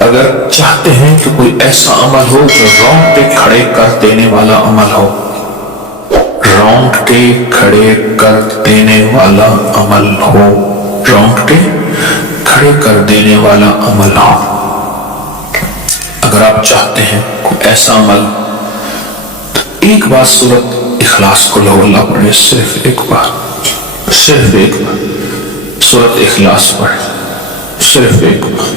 اگر چاہتے ہیں کہ کوئی ایسا عمل ہو جو رونگٹے کھڑے کر دینے والا عمل ہو، رونگٹے کھڑے کر دینے والا عمل ہو، رونگٹے کھڑے کر دینے والا عمل ہو، اگر آپ چاہتے ہیں کوئی ایسا عمل، تو ایک بار سورۃ اخلاص کو لو، اللہ پڑھے، صرف ایک بار سورۃ اخلاص پڑھے، صرف ایک بار.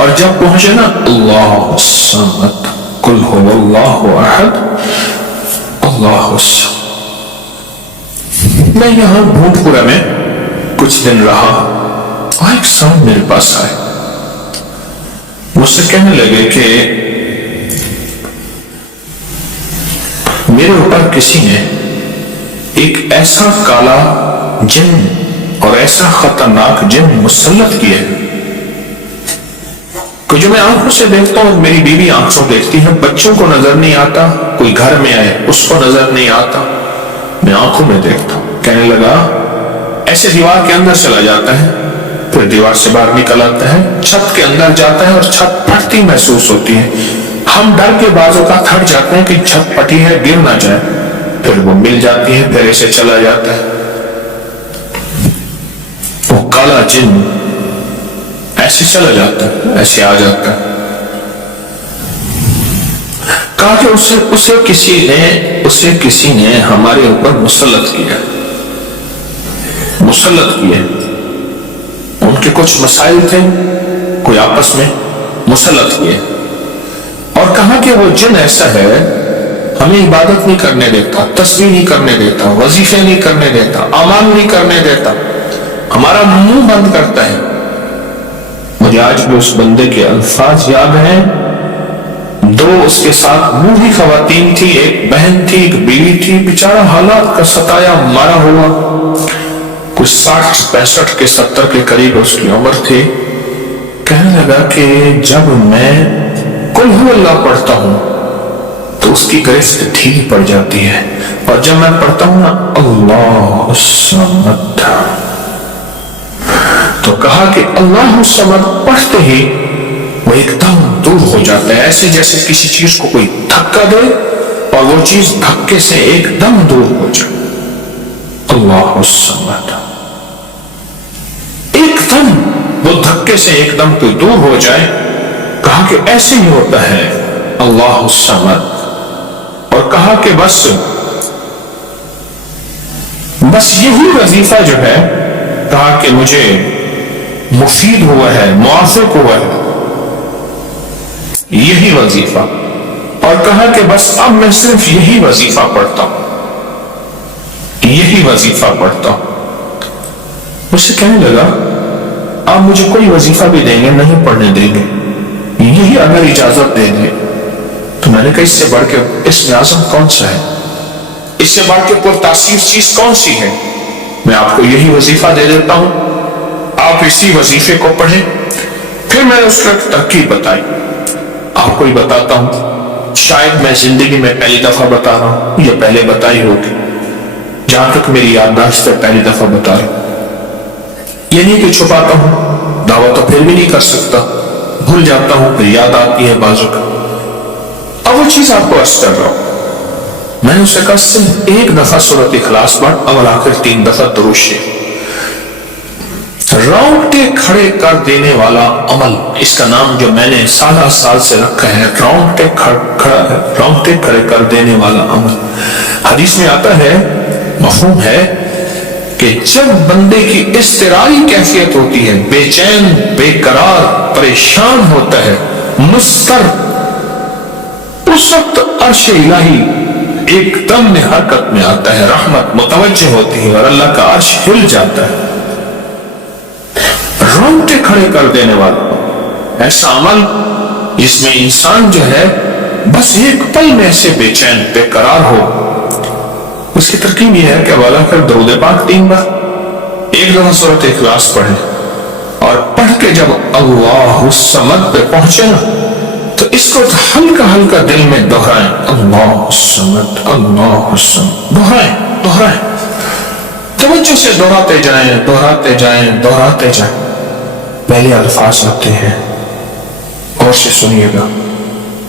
اور جب پہنچے نا اللہ الصمد قل هو اللہ احد اللہ الصمد. میں یہاں بھوٹ پورا میں کچھ دن رہا، اور ایک صاحب میرے پاس آئے، مجھ سے کہنے لگے کہ میرے اوپر کسی نے ایک ایسا کالا جن اور ایسا خطرناک جن مسلط کیا ہے کہ جو میں آنکھوں سے دیکھتا ہوں، میری بیوی آنکھوں دیکھتی ہے، بچوں کو نظر نہیں آتا، کوئی گھر میں آئے اس کو نظر نہیں آتا، میں آنکھوں میں دیکھتا ہوں. کہنے لگا ایسے دیوار کے اندر چلا جاتا ہے، پھر دیوار سے باہر نکل آتا ہے، چھت کے اندر جاتا ہے اور چھت پھٹتی محسوس ہوتی ہے. ہم ڈر کے بعض اوقات ہٹ جاتے ہیں کہ چھت پھٹی ہے گر نہ جائے، پھر وہ مل جاتی ہے، پھر ایسے چلا جاتا ہے. وہ کالا جن ایسے چلا جاتا ہے، ایسے آ جاتا ہے. کہا کہ اسے کسی نے ہمارے اوپر مسلط کیا. ان کے کچھ مسائل تھے، کوئی آپس میں مسلط کیے، اور کہا کہ وہ جن ایسا ہے ہمیں عبادت نہیں کرنے دیتا، تسبیح نہیں کرنے دیتا، وظیفے نہیں کرنے دیتا، اعمال نہیں کرنے دیتا، ہمارا منہ بند کرتا ہے. مجھے آج بھی اس بندے کے الفاظ یاد ہیں. 2 اس کے ساتھ بوڑھی خواتین تھی، ایک بہن تھی، ایک بیوی تھی، بیچارہ حالات کا ستایا مارا ہوا، کچھ 60 65 کے 70 کے قریب اس کی عمر تھی. کہنے لگا کہ جب میں قل هو اللہ پڑھتا ہوں تو اس کی گرفت ڈھیلی پڑ جاتی ہے، اور جب میں پڑھتا ہوں نا اللہ الصمد، تو کہا کہ اللہ الصمد پڑھتے ہی وہ ایک دم دور ہو جاتا ہے، ایسے جیسے کسی چیز کو کوئی دھکا دے اور وہ چیز دھکے سے ایک دم دور ہو جائے. اللہ الصمد، ایک دم وہ دھکے سے ایک دم کوئی دور ہو جائے. کہا کہ ایسے ہی ہوتا ہے اللہ الصمد. اور کہا کہ بس یہی وظیفہ جو ہے، کہا کہ مجھے مفید ہوا ہے، موافق ہوا ہے یہی وظیفہ. اور کہا کہ بس اب میں صرف یہی وظیفہ پڑھتا ہوں. مجھ سے کہنے لگا آپ مجھے کوئی وظیفہ بھی دیں گے نہیں پڑھنے دیں گے، یہی اگر اجازت دیں گے. تو میں نے کہا اس سے بڑھ کے اسم اعظم کون سا ہے، اس سے بڑھ کے پرتاثیر چیز کون سی ہے؟ میں آپ کو یہی وظیفہ دے دیتا ہوں، آپ اسی وظیفے کو پڑھیں. پھر میں نے اس کو ایک ترکیب بتائی، آپ کو ہی بتاتا ہوں، شاید میں زندگی میں پہلی دفعہ بتا رہا ہوں، یہ پہلے بتائی ہوگی، جہاں تک میری یادداشت ہے پہلی دفعہ بتا رہا ہوں. یہ نہیں کہ چھپاتا ہوں، دعویٰ تو پھر بھی نہیں کر سکتا، بھول جاتا ہوں، پھر یاد آتی ہے بازو کا. اب وہ چیز آپ کو عرض کر رہا ہوں. میں نے اسے کہا صرف ایک دفعہ سورۃ اخلاص پڑھ، اول آخر 3 دفعہ درود شریف. رونگٹے کھڑے کر دینے والا عمل، اس کا نام جو میں نے سال سے رکھا ہے، رونگٹے کھڑے کر دینے والا عمل. حدیث میں آتا ہے، مفہوم ہے کہ جب بندے کی اضطراری کیفیت ہوتی ہے، بے چین، بے قرار، پریشان ہوتا ہے، مضطرب، اس وقت عرش الہی ایک دم میں حرکت میں آتا ہے، رحمت متوجہ ہوتی ہے اور اللہ کا عرش ہل جاتا ہے. رونگٹے کھڑے کر دینے والا ایسا عمل جس میں انسان جو ہے بس ایک پل میں سے بے چین، بے قرار ہو. اس کی ترکیب یہ ہے کہ والا کر درود پاک 3 بار، ایک دفعہ سورۃ اخلاص پڑھیں، اور پڑھ کے جب اللہ الصمد پہ پہنچے نا تو اس کو ہلکا ہلکا دل میں دہرائیں، اللہ الصمد، اللہ الصمد، دہرائیں، توجہ سے دہراتے جائیں. پہلے الفاظ آتے ہیں غور سے سنیے گا.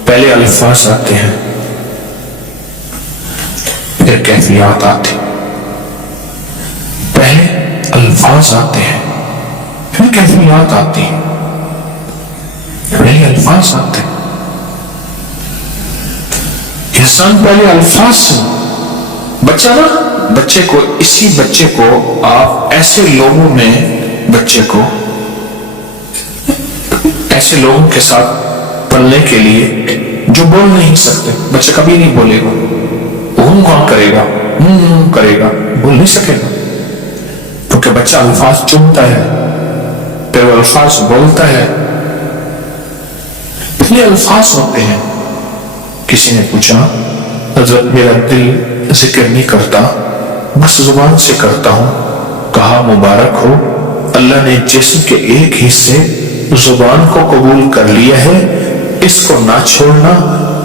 پہلے الفاظ آتے ہیں، پھر کیفیات آتی. پہلے الفاظ آتے ہیں، پھر کیفیات آتی ہیں. پہلے الفاظ آتے ہیں. انسان پہلے الفاظ سے بچہ نا، اسی بچے کو آپ ایسے لوگوں میں، بچے کو ایسے لوگوں کے ساتھ پلنے کے لیے جو بول نہیں سکتے. بچہ کبھی نہیں بولے گا، کون کرے گا، کرے گا، بول نہیں سکے گا. کیونکہ بچہ الفاظ چنتا ہے، پھر وہ الفاظ بولتا ہے. پہلے الفاظ ہوتے ہیں. کسی نے پوچھا، حضرت میرا دل ذکر نہیں کرتا، بس زبان سے کرتا ہوں. کہا مبارک ہو، اللہ نے جسم کے ایک حصے زبان کو قبول کر لیا ہے، اس کو نہ چھوڑنا.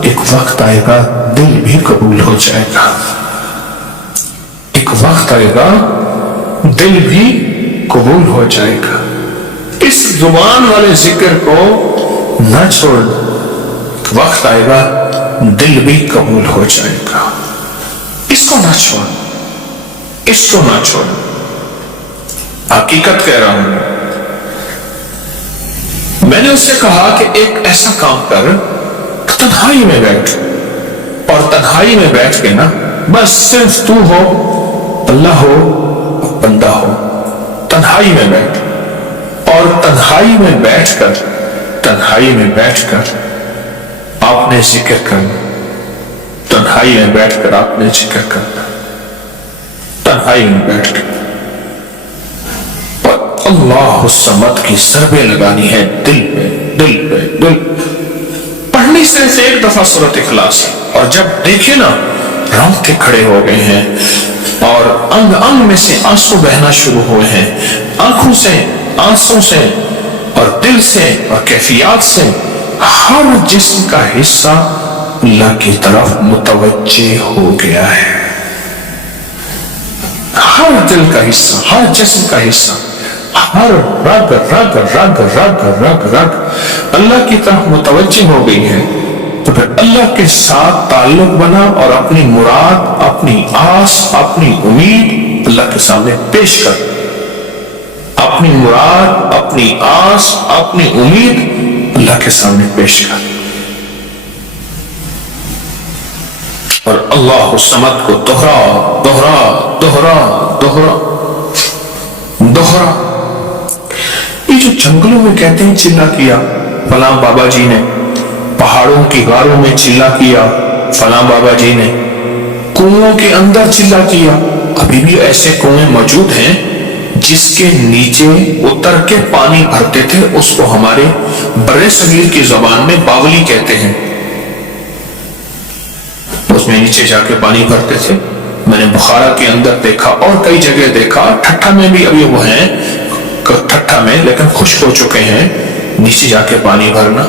ایک وقت آئے گا دل بھی قبول ہو جائے گا. ایک وقت آئے گا دل بھی قبول ہو جائے گا. اس زبان والے ذکر کو نہ چھوڑ. وقت آئے گا دل بھی قبول ہو جائے گا. اس کو نہ چھوڑ، اس کو نہ چھوڑ. حقیقت کہہ رہا ہوں. میں نے اس سے کہا کہ ایک ایسا کام کر، تنہائی میں بیٹھ، اور تنہائی میں بیٹھ کے نا بس صرف تو ہو، اللہ ہو، بندہ ہو. تنہائی میں بیٹھ، اور تنہائی میں بیٹھ کر آپ نے ذکر کرنا. تنہائی میں بیٹھ کر آپ نے ذکر کرنا. تنہائی میں بیٹھ کر اللہ الصمد کی ضربیں لگانی ہے دل پہ، دل پہ، دل. پڑھنی صرف ایک دفعہ سورۃ اخلاص ہے، اور جب دیکھیں نا رونگٹے کھڑے ہو گئے ہیں اور انگ انگ میں سے آنسو بہنا شروع ہوئے ہیں. آنکھوں سے، آنسوں سے، اور دل سے، اور کیفیات سے ہر جسم کا حصہ اللہ کی طرف متوجہ ہو گیا ہے. ہر دل کا حصہ، ہر جسم کا حصہ، ہر رگ رگ رگ رگ رگ رگ اللہ کی طرف متوجہ ہو گئی ہے. تو پھر اللہ کے ساتھ تعلق بنا، اور اپنی مراد، اپنی آس، اپنی امید اللہ کے سامنے پیش کر. اپنی مراد، اپنی آس، اپنی امید اللہ کے سامنے پیش کر. اور اللہ الصمد کو دوہرا دوہرا دوہرا دوہرا دوہرا. یہ جو جنگلوں میں کہتے ہیں چلا کیا فلاں بابا جی نے، پہاڑوں کی غاروں میں چلا کیا فلاں بابا جی نے، کنووں کے اندر چلا کیا. ابھی بھی ایسے کنویں موجود ہیں جس کے نیچے اتر کے پانی بھرتے تھے. اس کو ہمارے برے صغیر کی زبان میں باولی کہتے ہیں. اس میں نیچے جا کے پانی بھرتے تھے. میں نے بخارا کے اندر دیکھا اور کئی جگہ دیکھا. ٹھٹھا میں بھی ابھی وہ ہیں، ٹھٹھا میں، لیکن خشک ہو چکے ہیں. نیچے جا کے پانی بھرنا،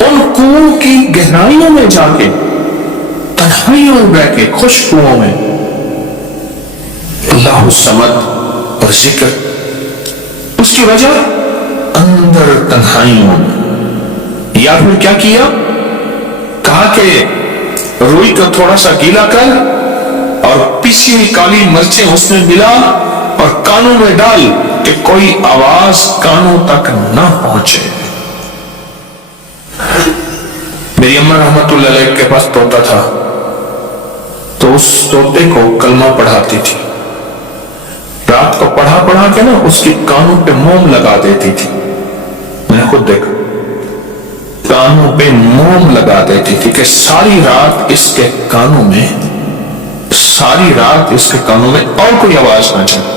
ان کنووں کی گہرائیوں میں جا کے، تنہائیوں میں بیٹھ کے، خشک کنووں میں اللہ الصمد اور ذکر. اس کی وجہ اندر تنہائیوں میں. یا پھر کیا کیا؟ کہا کہ روئی کو تھوڑا سا گیلا کر اور پیسی ہوئی کالی مرچیں اس میں ملا اور کانوں میں ڈال کہ کوئی آواز کانوں تک نہ پہنچے. میری اماں رحمت اللہ علیہ کے پاس طوطا تھا، تو اس طوطے کو کلمہ پڑھاتی تھی. رات کو پڑھا کے نا اس کی کانوں پہ موم لگا دیتی تھی. میں نے خود دیکھا، کانوں پہ موم لگا دیتی تھی کہ ساری رات اس کے کانوں میں اور کوئی آواز نہ جائے.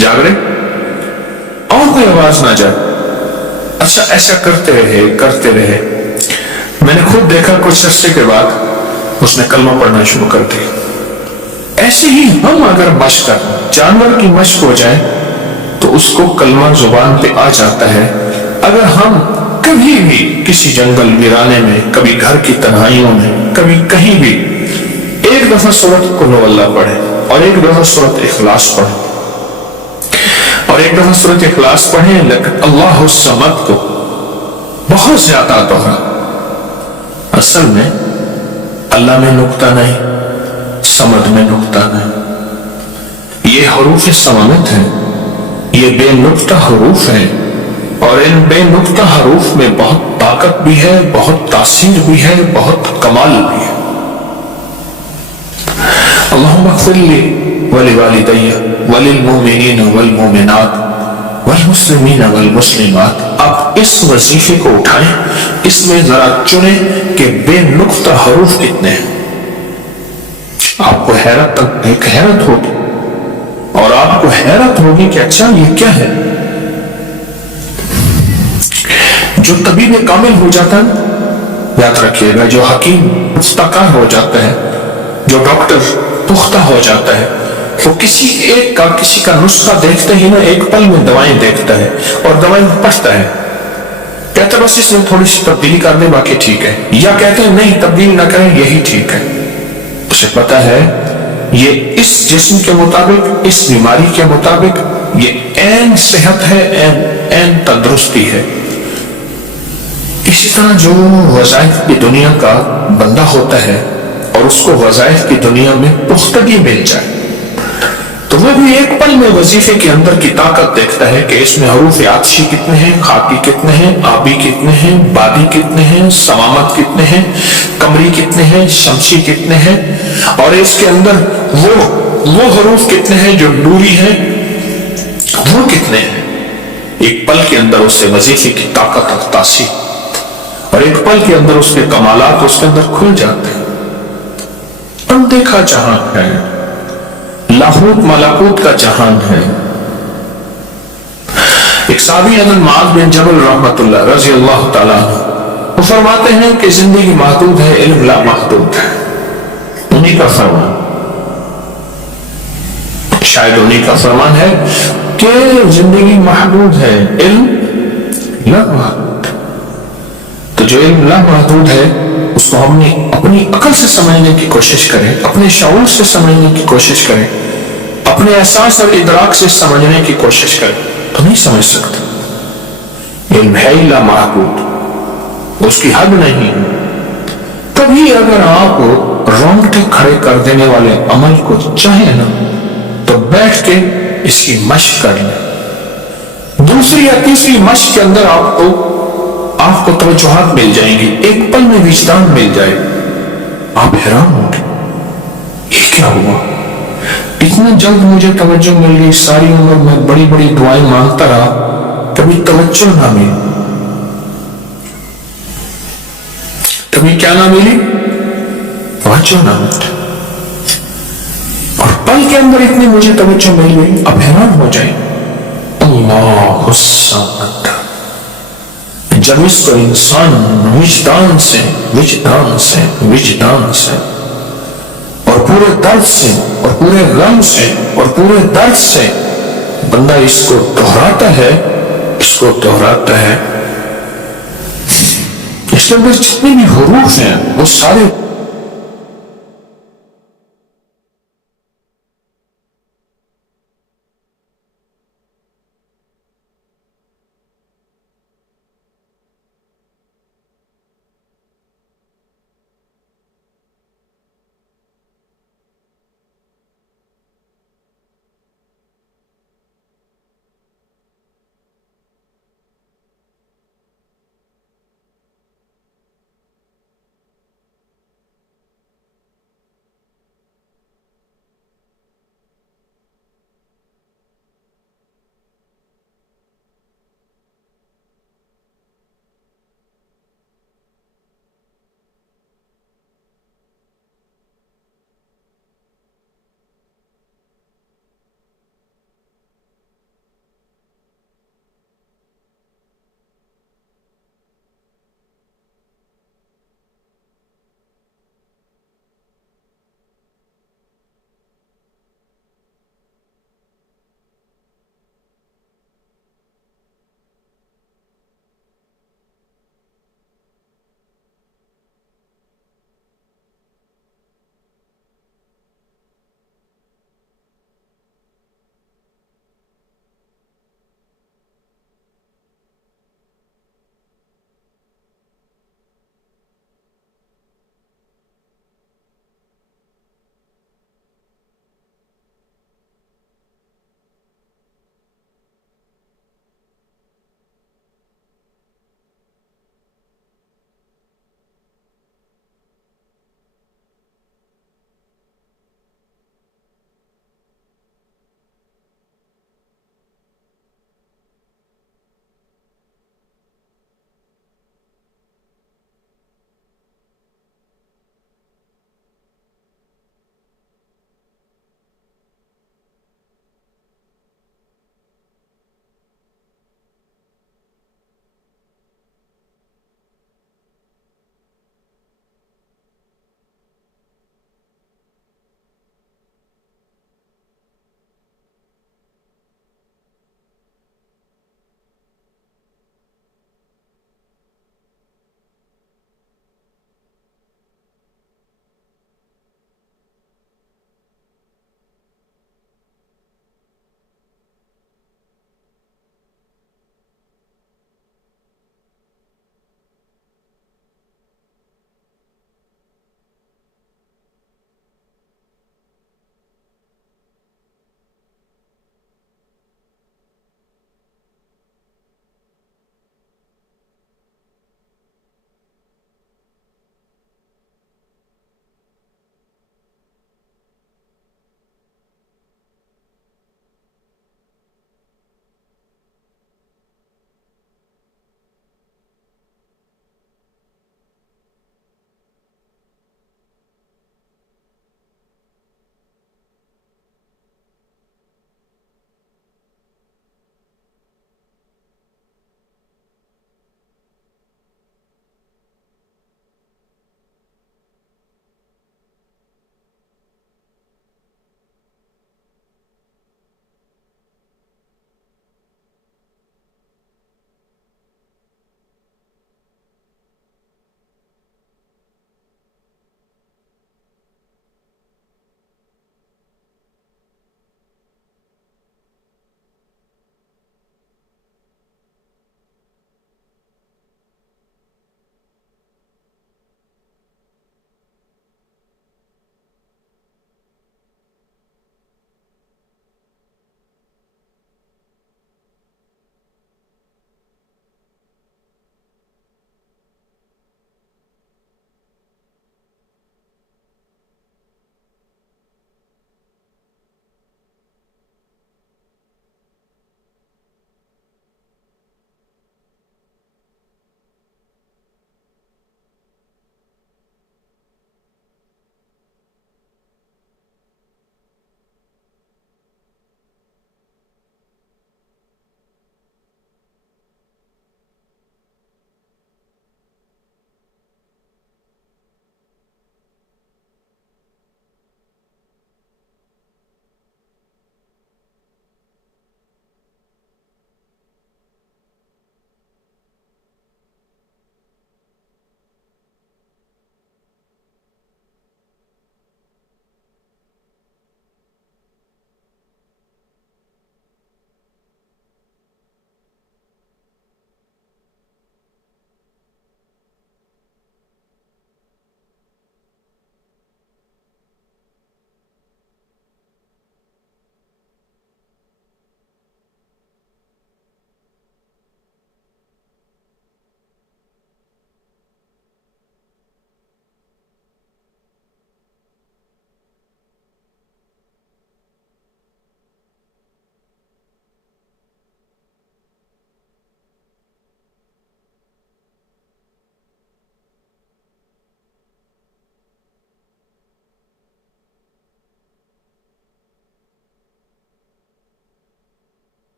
جاگ رہے اور کوئی آواز نہ جائے. اچھا ایسا کرتے رہے. میں نے خود دیکھا کچھ عرصے کے بعد اس نے کلمہ پڑھنا شروع کر دیا. ایسے ہی ہم اگر مشق کریں، جانور کی مشق ہو جائے تو اس کو کلمہ زبان پہ آ جاتا ہے. اگر ہم کبھی بھی کسی جنگل ویرانے میں، کبھی گھر کی تنہائیوں میں، کبھی کہیں بھی ایک دفعہ سورۃ قل ہو اللہ پڑھے اور ایک دفعہ سورۃ اخلاص پڑھے، اور اور ایک دفعہ سورۃ اخلاص پڑھیں لیکن اللہ الصمد کو بہت زیادہ دوہرا. اصل میں اللہ میں نقطہ نہیں، صمد میں نقطہ نہیں. یہ حروف صمامت ہیں، یہ بے نقطہ حروف ہیں، اور ان بے نقطہ حروف میں بہت طاقت بھی ہے، بہت تاثیر بھی ہے، بہت کمال بھی ہے. اللہم اغفر لی ولوالدی وللمؤمنین والمؤمنات والمسلمین والمسلمات. آپ اس وظیفے کو اٹھائیں، اس میں ذرا چنیں کہ بے نقطہ حروف کتنے ہیں. آپ کو حیرت ہوگی، اور آپ کو حیرت ہوگی کہ اچھا یہ کیا ہے. جو طبیب کامل ہو جاتا ہے، یاد رکھیے گا، جو حکیم مستقر ہو جاتا ہے، جو ڈاکٹر پختہ ہو جاتا ہے، وہ کسی کا نسخہ دیکھتے ہی نا ایک پل میں دوائیں دیکھتا ہے اور دوائیں پڑھتا ہے، کہتا ہے بس اس میں تھوڑی سی تبدیلی کر دیں باقی ٹھیک ہے، یا کہتے ہیں نہیں تبدیل نہ کریں یہی ٹھیک ہے. اسے پتا ہے یہ اس جسم کے مطابق، اس بیماری کے مطابق یہ عین صحت ہے، عین تندرستی ہے. اسی طرح جو وظائف کی دنیا کا بندہ ہوتا ہے اور اس کو وظائف کی دنیا میں پختگی مل جائے تو وہ بھی ایک پل میں وظیفے کے اندر کی طاقت دیکھتا ہے کہ اس میں حروف عطشی کتنے ہیں، خاکی کتنے ہیں، آبی کتنے ہیں، بادی کتنے ہیں، صمامت کتنے ہیں، قمری کتنے ہیں، شمسی کتنے ہیں، اور اس کے اندر وہ حروف کتنے ہیں جو نوری ہیں، وہ کتنے ہیں. ایک پل کے اندر اس سے وظیفے کی طاقت اور تاثیر، اور ایک پل کے اندر اس کے کمالات اس کے اندر کھل جاتے ہیں. اندیکھا جہان ہے، لاہوت ملکوت کا جہان ہے. ایک صحابی حضرت معاذ بن جبل رحمۃ اللہ رضی اللہ تعالیٰ عنہ، وہ فرماتے ہیں کہ زندگی محدود ہے، علم لا محدود ہے. انہی کا فرمان، شاید انہی کا فرمان ہے کہ زندگی محدود ہے، علم لا محدود. تو جو علم لا محدود ہے اس کو ہم نے اپنی عقل سے سمجھنے کی کوشش کریں، اپنے شعور سے سمجھنے کی کوشش کریں، اپنے احساس اور ادراک سے سمجھنے کی کوشش کریں تو نہیں سمجھ سکتے. علم ہے ہی لا محدود، اس کی حد نہیں. کبھی اگر آپ رونگٹے کھڑے کر دینے والے عمل کو چاہیں نا تو بیٹھ کے اس کی مشق کر لیں. دوسری یا تیسری مشق کے اندر آپ کو توجہات مل جائیں گی، ایک پل میں وجدان مل جائے. آپ حیران ہوں گے یہ کیا ہوا، اتنا جلد مجھے توجہ مل گئی. ساری عمر میں بڑی بڑی دعائیں مانگتا رہا، کبھی توجہ نہ ملی. کبھی کیا نہ ملی؟ توجہ نہ ملی. اور پل کے اندر اتنی مجھے توجہ مل گئی، اب حیران ہو جائیں. اللہ الصمد. جب اس کو انسان وجدان سے اور پورے درد سے اور پورے غم سے اور پورے درد سے بندہ اس کو دہراتا ہے، اس کے اندر جتنے بھی حروف ہیں وہ سارے